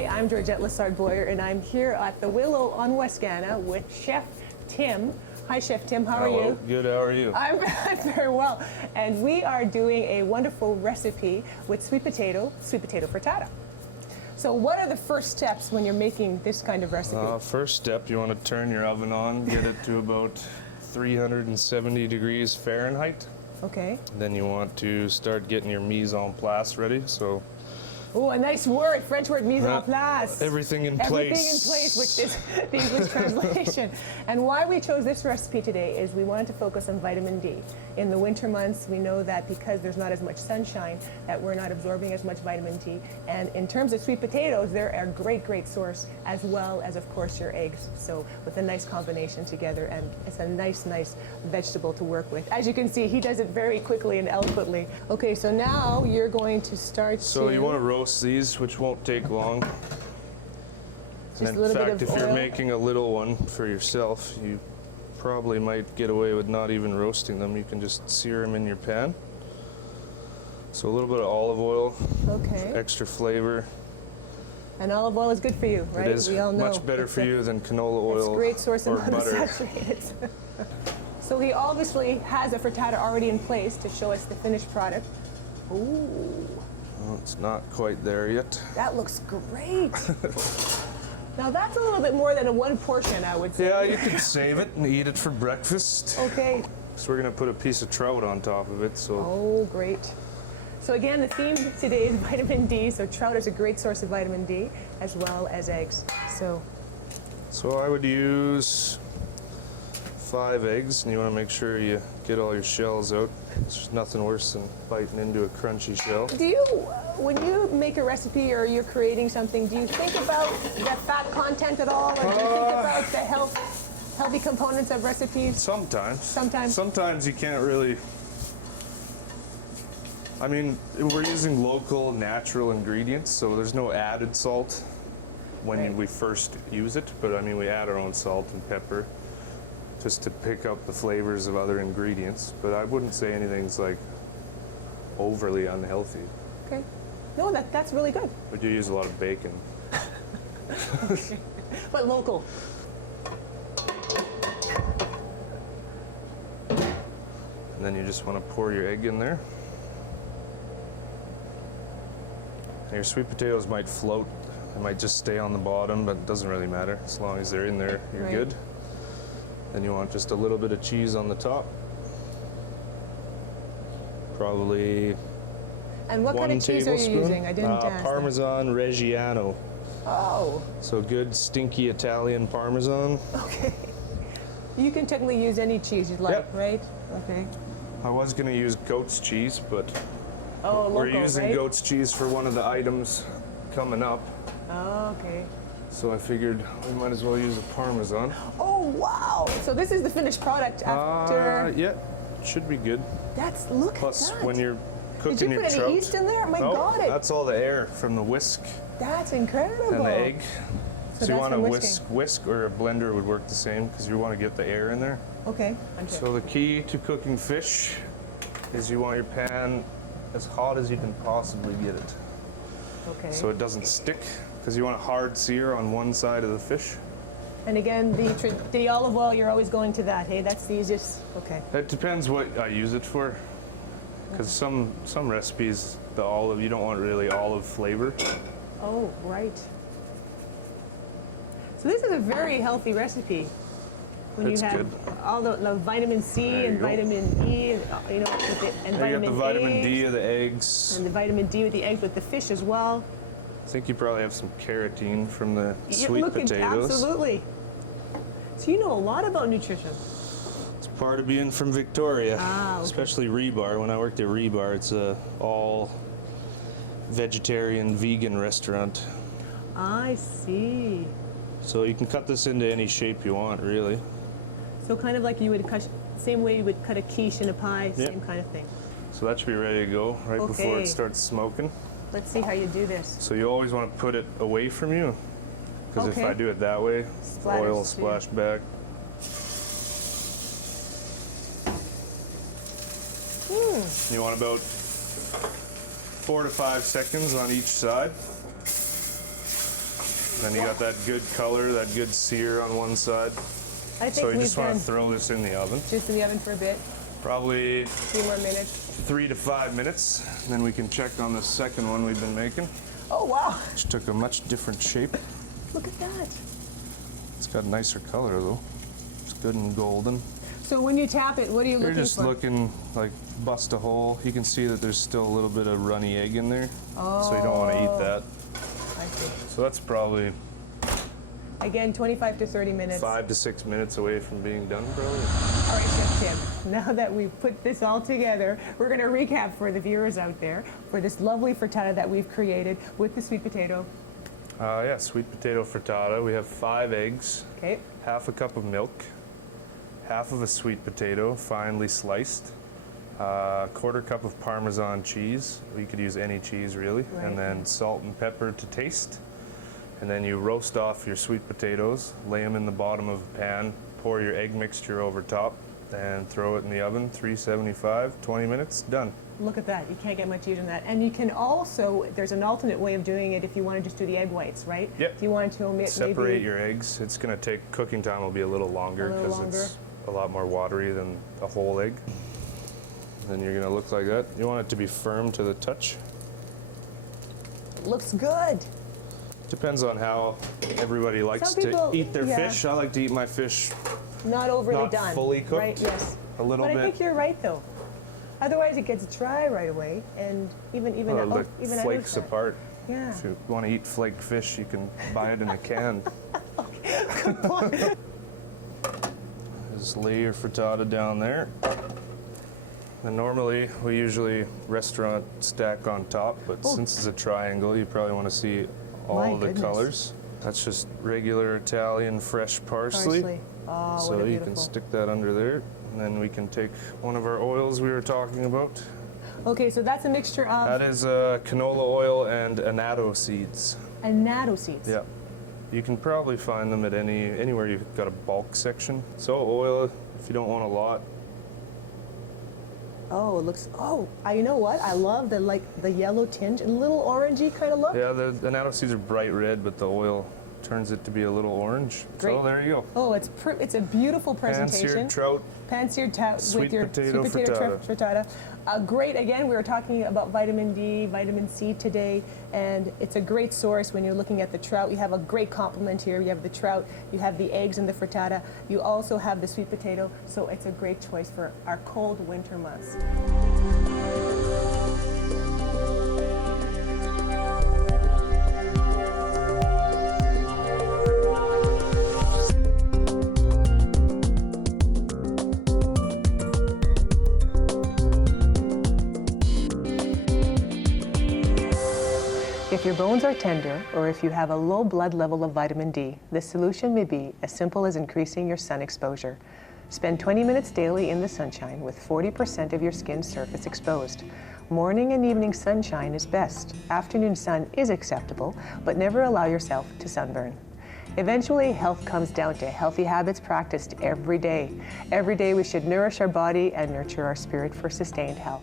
Hi, I'm Georgette Lessard-Boyer, and I'm here at the Willow on Westgana with Chef Tim. Hi, Chef Tim. How are you? Good. How are you? I'm very well. And we are doing a wonderful recipe with sweet potato frittata. So what are the first steps when you're making this kind of recipe? First step, you want to turn your oven on, get it to about 370 degrees Fahrenheit. Okay. Then you want to start getting your mise en place ready. So. Oh, a nice word, French word, mise en place. Everything in place. Everything in place, which is the English translation. And why we chose this recipe today is we wanted to focus on vitamin D. In the winter months, we know that because there's not as much sunshine, that we're not absorbing as much vitamin D. And in terms of sweet potatoes, they're a great, great source, as well as, of course, your eggs. So with a nice combination together, and it's a nice, nice vegetable to work with. As you can see, he does it very quickly and eloquently. Okay, so now you're going to start you want to roast these, which won't take long. Just and a little in bit fact, of if you're oil. making a little one for yourself, you probably might get away with not even roasting them. You can just sear them in your pan. So a little bit of olive oil, Okay. extra flavor. And olive oil is good for you, right? It is We all know. much better It's for you than canola oil It's a great source or of butter. monounsaturated. So he obviously has a frittata already in place to show us the finished product. Ooh, Well, it's not quite there yet. that looks great. Now that's a little bit more than a one portion, I would say. Yeah, you can save it and eat it for breakfast. Okay. So we're gonna put a piece of trout on top of it. So Oh, great. So again, the theme today is vitamin D. So trout is a great source of vitamin D, as well as eggs. So I would use 5 eggs, and you want to make sure you get all your shells out. There's nothing worse than biting into a crunchy shell. do you, when you make a recipe or you're creating something, do you think about the fat content at all? Or do you think about the healthy components of recipes? Sometimes. Sometimes. Sometimes you can't really. I mean, we're using local, natural ingredients, so there's no added salt when Right. we first use it. But I mean, we add our own salt and pepper just to pick up the flavors of other ingredients. But I wouldn't say anything's like overly unhealthy. Okay. No, that's really good. We do use a lot of bacon. But local. And then you just want to pour your egg in there. And your sweet potatoes might float. They might just stay on the bottom, but it doesn't really matter. As long as they're in there, you're Right. good. Then you want just a little bit of cheese on the top. Probably And what kind 1 of cheese are tablespoon. you using? I didn't ask that. Parmesan Reggiano. Oh, So good, stinky Italian Parmesan. okay. You can technically use any cheese you'd like, Yep. right? Okay. I was going to use goat's cheese, but Oh, local, we're using right? goat's cheese for one of the items coming up. Oh, okay. So I figured we might as well use a Parmesan. Oh, wow. So this is the finished product after. Yeah, should be good. Look Plus, at that. when you're Did cooking you your put trout. any yeast in there? My No, God. that's all the air from the whisk That's incredible. and the egg. So So you that's want from a whisking. whisk or a blender would work the same because you want to get the air in there. Okay. So the key to cooking fish is you want your pan as hot as you can possibly get it, Okay. so it doesn't stick. Because you want a hard sear on one side of the fish. And again, the olive oil, you're always going to that, hey? That's the easiest. Okay. It depends what I use it for. Because some recipes, the olive, you don't want really olive flavor. Oh, right. So this is a very healthy recipe. When It's you have good. all the vitamin C There you and go. vitamin E, and and You vitamin got the vitamin A, D of the eggs. and the vitamin D with the eggs with the fish as well. I think you probably have some carotene from the Yeah, sweet look at- potatoes. Absolutely. So you know a lot about nutrition. It's part of being from Victoria, Okay. especially Rebar. When I worked at Rebar, it's a all vegetarian, vegan restaurant. I see. So you can cut this into any shape you want, really. So kind of like you would cut, same way you would cut a quiche in a pie, Yeah. same kind of thing. So that should be ready to go right before Okay. it starts smoking. Let's see how you do this. So you always want to put it away from you, because Okay. if I do it that way, Splatters, oil will yeah. splash back. You want about 4 to 5 seconds on each side. Then you got that good color, that good sear on one side. I think So you we've just want done to throw this in the oven. just in the oven for a bit, Probably a few more minutes. 3 to 5 minutes. And then we can check on the second one we've been making, Oh, wow. which took a much different shape. Look at that. It's got a nicer color though. It's good and golden. So when you tap it, what are you You're looking just for? looking like bust a hole. You can see that there's still a little bit of runny egg in there. So you don't want to eat that. I see. So that's probably Again, 25 to 30 minutes. 5 to 6 minutes away from being done, probably. All right, Chef Tim, now that we've put this all together, we're going to recap for the viewers out there for this lovely frittata that we've created with the sweet potato. Yeah, sweet potato frittata. We have 5 eggs, Okay. half a cup of milk, half of a sweet potato, finely sliced, quarter cup of Parmesan cheese. You could use any cheese really, Right. and then salt and pepper to taste. And then you roast off your sweet potatoes, lay them in the bottom of a pan, pour your egg mixture over top, and throw it in the oven, 375, 20 minutes, done. Look at that. You can't get much easier than that. And you can also, there's an alternate way of doing it if you want to just do the egg whites, right? Yep. If you want to omit Separate maybe your eggs. It's going to take, cooking time will be a little longer A little because longer. it's a lot more watery than a whole egg. Then you're going to look like that. You want it to be firm to the touch. looks good. Depends on how everybody likes Some people- to eat their yeah. fish. I like to eat my fish Not overly not done. fully cooked. Right, yes. A little but bit. I think you're right though. Otherwise it gets dry right away and even Well, it even I flakes noticed that. apart. Yeah. If you want to eat flaked fish, you can buy it in a can. Just lay your frittata down there. And normally, we usually restaurant stack on top, but Oh. since it's a triangle, you probably want to see all My of the goodness. colors. That's just regular Italian fresh parsley. Parsley. Oh, So what a you beautiful. can stick that under there. And then we can take one of our oils we were talking about. Okay, so that's a mixture of That is canola oil and annatto seeds. annatto seeds. Yeah. You can probably find them at anywhere you've got a bulk section. So oil, if you don't want a lot. Oh, it looks. Oh, you know what? I love the yellow tinge, a little orangey kind of look. Yeah, the annatto seeds are bright red, but the oil turns it to be a little orange. Great. So there you go. Oh, it's a beautiful presentation. Pan-seared trout. Pan-seared trout Sweet with your potato sweet potato frittata. Great. Again, we were talking about vitamin D, vitamin C today, and it's a great source when you're looking at the trout. You have a great complement here. You have the trout, you have the eggs and the frittata. You also have the sweet potato, so it's a great choice for our cold winter months. If your bones are tender or if you have a low blood level of vitamin D, the solution may be as simple as increasing your sun exposure. Spend 20 minutes daily in the sunshine with 40% of your skin's surface exposed. Morning and evening sunshine is best. Afternoon sun is acceptable, but never allow yourself to sunburn. Eventually, health comes down to healthy habits practiced every day. Every day we should nourish our body and nurture our spirit for sustained health.